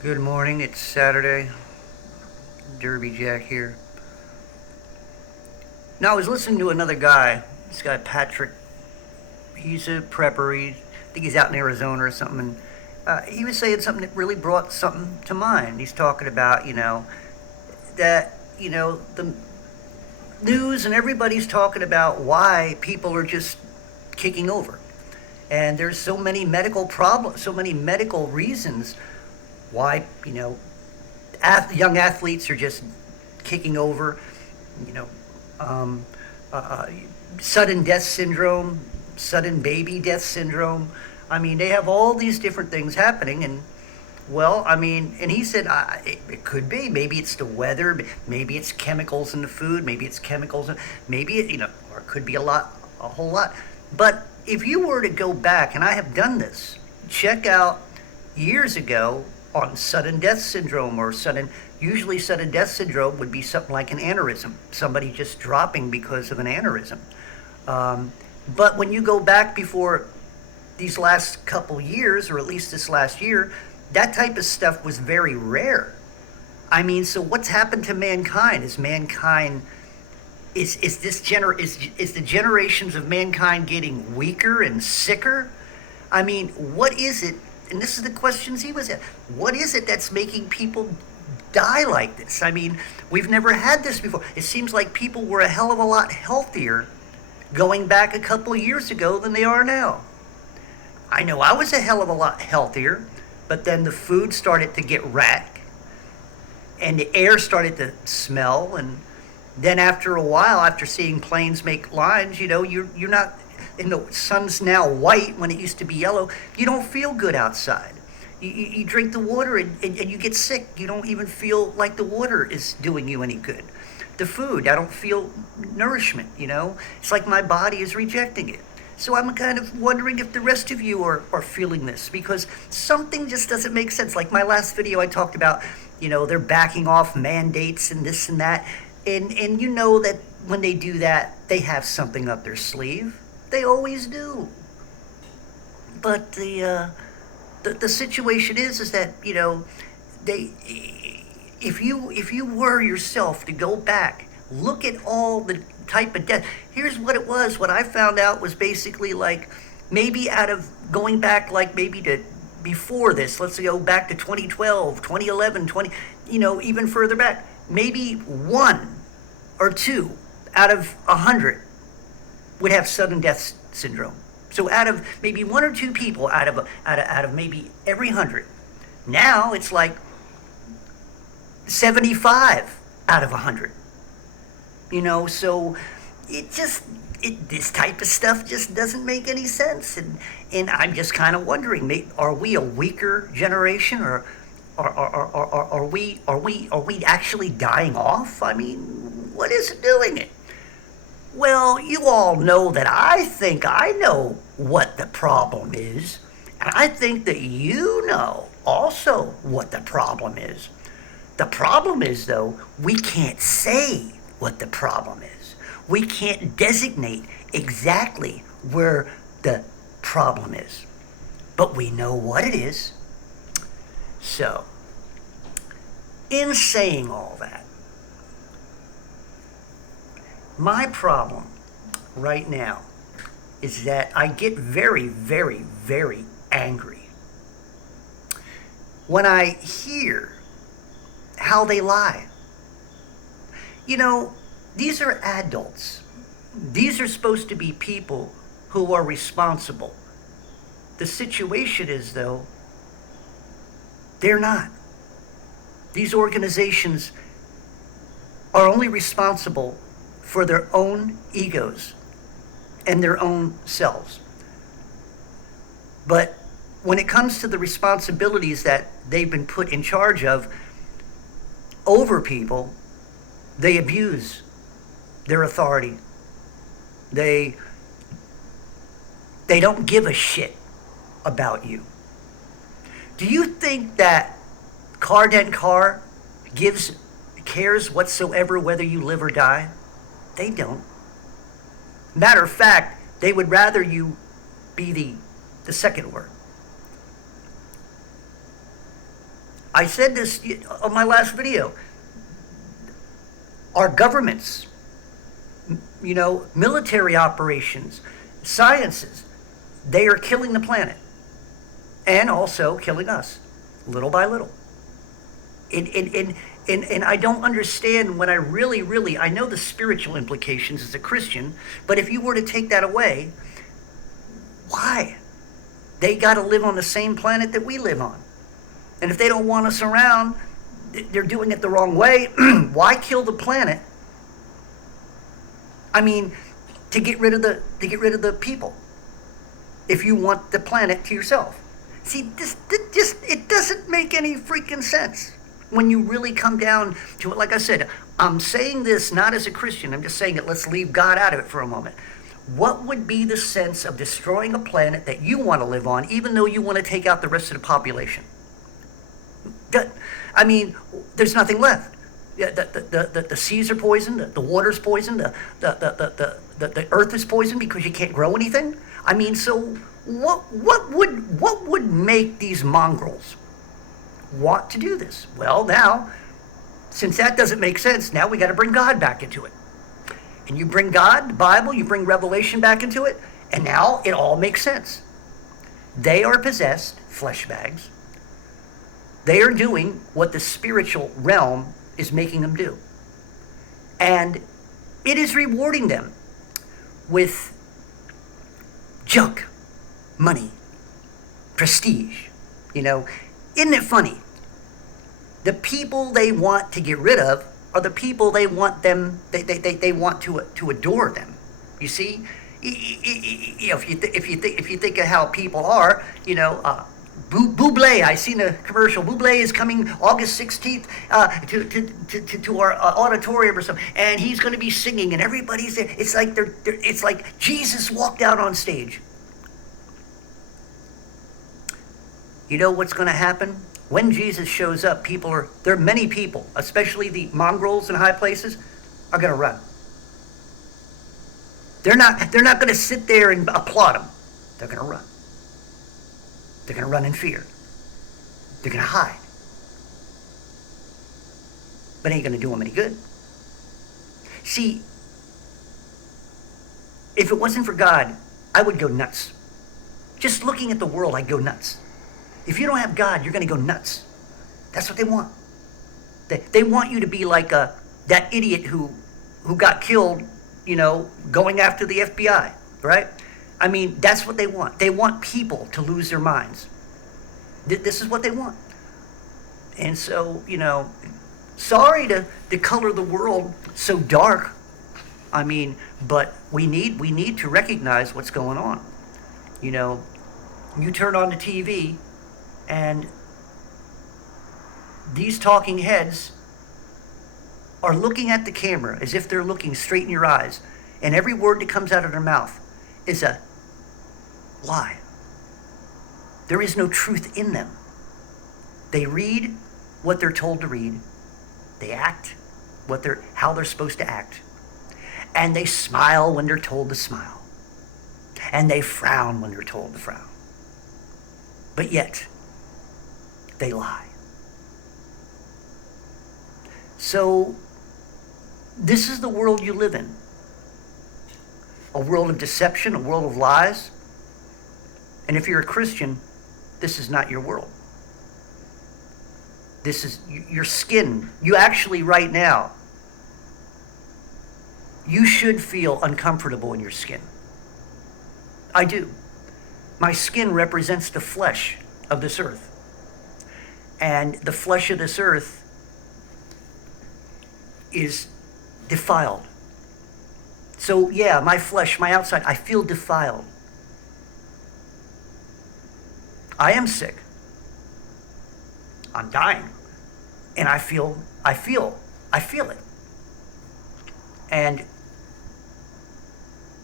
Good morning. It's Saturday. Derby Jack here. Now I was listening to another guy. This guy Patrick. He's a prepper. I think he's out in Arizona or something. And he was saying something that really brought something to mind. He's talking about that the news and everybody's talking about why people are just kicking over, and there's so many medical problems, so many medical reasons why young athletes are just kicking over. You know, um, uh, uh, Sudden death syndrome, sudden baby death syndrome. I mean, they have all these different things happening, and well, I mean, and he said it could be. Maybe it's the weather. Maybe it's chemicals in the food. Maybe it's chemicals. Maybe or it could be a whole lot. But if you were to go back, and I have done this, check out years ago on sudden death syndrome or usually sudden death syndrome would be something like an aneurysm, somebody just dropping because of an aneurysm. Um, but when you go back before these last couple years, or at least this last year, that type of stuff was very rare. I mean, so what's happened to mankind? Is the generations of mankind getting weaker and sicker? I mean, what is it? And this is the questions he was at. What is it that's making people die like this? I mean, we've never had this before. It seems like people were a hell of a lot healthier going back a couple of years ago than they are now. I know I was a hell of a lot healthier, but then the food started to get rack and the air started to smell, and then after a while, after seeing planes make lines, you're not, and the sun's now white when it used to be yellow. You don't feel good outside. You drink the water and you get sick. You don't even feel like the water is doing you any good. The food, I don't feel nourishment. It's like my body is rejecting it. So I'm kind of wondering if the rest of you are feeling this, because something just doesn't make sense. Like my last video, I talked about, they're backing off mandates and this and that. And you know that when they do that, they have something up their sleeve. They always do. But the situation is that they if you were yourself to go back, look at all the type of death. Here's what it was. What I found out was basically like maybe out of going back like maybe to before this, let's go back to 2012, 2011, 20, even further back, maybe one or two out of 100 would have sudden death syndrome. So out of maybe one or two people out of maybe every 100, now it's like 75 out of 100. So it just this type of stuff just doesn't make any sense, and I'm just kind of wondering, are we a weaker generation, or are we actually dying off? I mean, what is doing it? Well, you all know that I think I know what the problem is. And I think that you know also what the problem is. The problem is, though, we can't say what the problem is. We can't designate exactly where the problem is. But we know what it is. So, in saying all that, my problem right now is that I get very, very, very angry when I hear how they lie. These are adults. These are supposed to be people who are responsible. The situation is, though, they're not. These organizations are only responsible for their own egos and their own selves. But when it comes to the responsibilities that they've been put in charge of over people, they abuse their authority. They don't give a shit about you. Do you think that Cardent Car cares whatsoever whether you live or die? They don't. Matter of fact, they would rather you be the second word. I said this on my last video. Our governments, military operations, sciences, they are killing the planet and also killing us little by little. And I don't understand when I really, I know the spiritual implications as a Christian, but if you were to take that away, why? They got to live on the same planet that we live on. And if they don't want us around, they're doing it the wrong way. Why kill the planet? I mean, to get rid of the people. If you want the planet to yourself. See, it doesn't make any freaking sense when you really come down to it. Like I said, I'm saying this not as a Christian. I'm just saying it. Let's leave God out of it for a moment. What would be the sense of destroying a planet that you want to live on, even though you want to take out the rest of the population? I mean, there's nothing left. Yeah, the seas are poisoned, the water's poisoned, the earth is poisoned because you can't grow anything. I mean, so what would make these mongrels want to do this? Well, now, since that doesn't make sense, now we got to bring God back into it. And you bring God, the Bible, you bring Revelation back into it, and now it all makes sense. They are possessed flesh bags. They are doing what the spiritual realm is making them do. And it is rewarding them with junk, money, prestige. Isn't it funny? The people they want to get rid of are the people they want to adore them. You see, if you think of how people are, Bublé, I seen a commercial. Bublé is coming August 16th to our auditorium or something, and he's going to be singing, and everybody's there. It's like it's like Jesus walked out on stage. You know what's going to happen? When Jesus shows up, there are many people, especially the mongrels in high places, are going to run. They're not going to sit there and applaud him. They're going to run. They're going to run in fear. They're going to hide. But it ain't going to do them any good. See, if it wasn't for God, I would go nuts. Just looking at the world, I'd go nuts. If you don't have God, you're going to go nuts. That's what they want. They want you to be like that idiot who got killed, going after the FBI, right? I mean, that's what they want. They want people to lose their minds. This is what they want. And so, sorry to color the world so dark. I mean, but we need to recognize what's going on. You turn on the TV and these talking heads are looking at the camera as if they're looking straight in your eyes. And every word that comes out of their mouth is a lie. There is no truth in them. They read what they're told to read. They act how they're supposed to act. And they smile when they're told to smile. And they frown when they're told to frown. But yet, they lie. So, this is the world you live in. A world of deception, a world of lies. And if you're a Christian, this is not your world. This is your skin. You actually, right now, you should feel uncomfortable in your skin. I do. My skin represents the flesh of this earth. And the flesh of this earth is defiled. So yeah, my flesh, my outside, I feel defiled. I am sick. I'm dying. And I feel it. And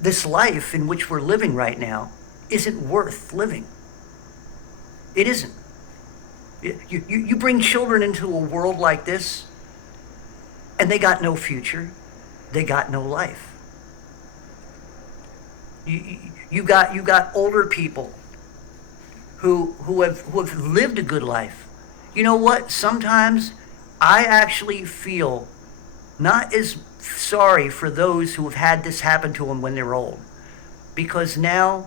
this life in which we're living right now isn't worth living. It isn't. You bring children into a world like this, and they got no future. They got no life. You got older people who have lived a good life, You know what? Sometimes I actually feel not as sorry for those who have had this happen to them when they're old, because now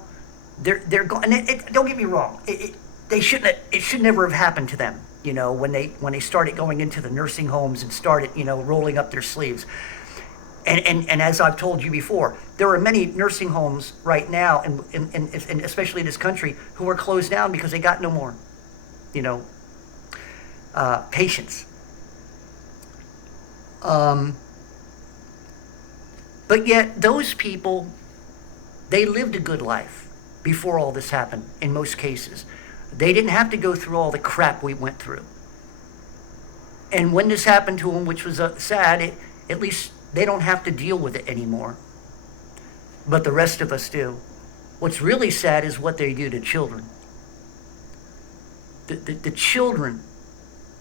they're going. And don't get me wrong, they shouldn't. It should never have happened to them. You know, when they started going into the nursing homes and started, rolling up their sleeves. And as I've told you before, there are many nursing homes right now, and especially in this country, who are closed down because they got no more, you know, patients. But yet those people, they lived a good life before all this happened in most cases. They didn't have to go through all the crap we went through. And when this happened to them, which was sad, at least they don't have to deal with it anymore. But the rest of us do. What's really sad is what they do to children. The children,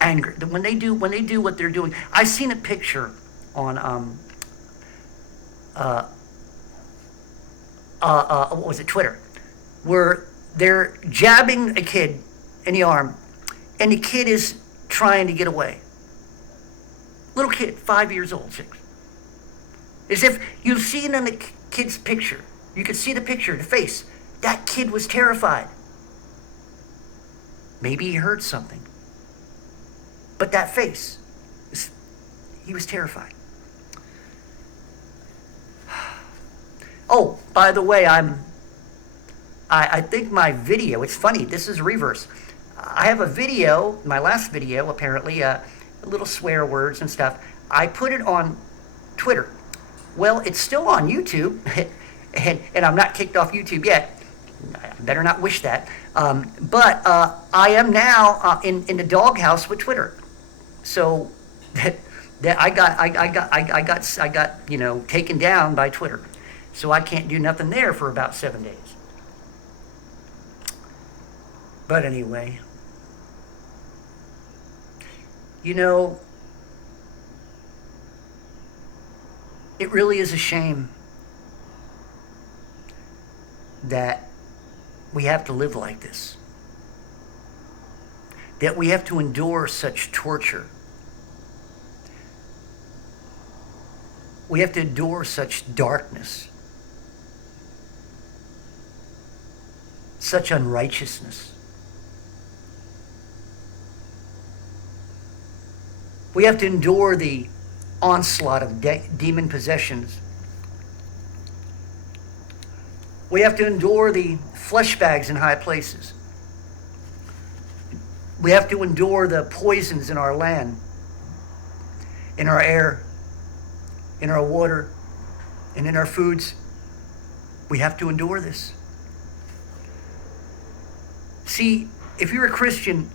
anger, when they do what they're doing. I seen a picture on what was it, Twitter, where they're jabbing a kid in the arm, and the kid is trying to get away. Little kid, 5 years old, 6. As if you've seen in the kid's picture, you could see the picture, the face. That kid was terrified. Maybe he heard something. But that face, he was terrified. Oh, by the way, I think my video, it's funny, this is reverse. I have a video, my last video apparently, little swear words and stuff. I put it on Twitter. Well, it's still on YouTube, and I'm not kicked off YouTube yet. I better not wish that. But I am now in the doghouse with Twitter. So that I got taken down by Twitter. So I can't do nothing there for about 7 days. But anyway, it really is a shame that we have to live like this, that we have to endure such torture. We have to endure such darkness, such unrighteousness. We have to endure the onslaught of demon possessions. We have to endure the flesh bags in high places. We have to endure the poisons in our land, in our air, in our water, and in our foods. We have to endure this. See, if you're a Christian,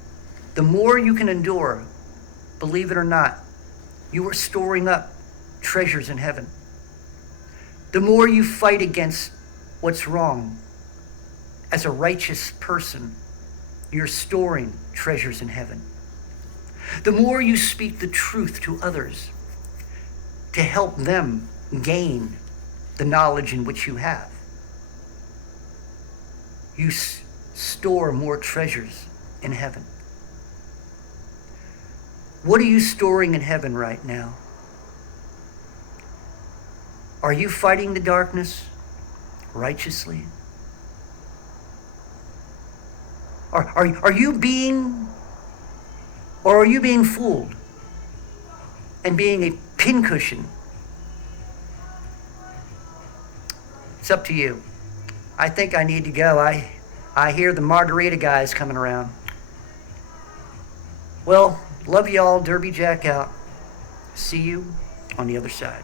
the more you can endure, believe it or not, you are storing up treasures in heaven. The more you fight against what's wrong, as a righteous person, you're storing treasures in heaven. The more you speak the truth to others to help them gain the knowledge in which you have, you store more treasures in heaven. What are you storing in heaven right now? Are you fighting the darkness righteously? Are you being fooled and being a pincushion? It's up to you. I think I need to go. I hear the margarita guys coming around. Well, love y'all. Derby Jack out. See you on the other side.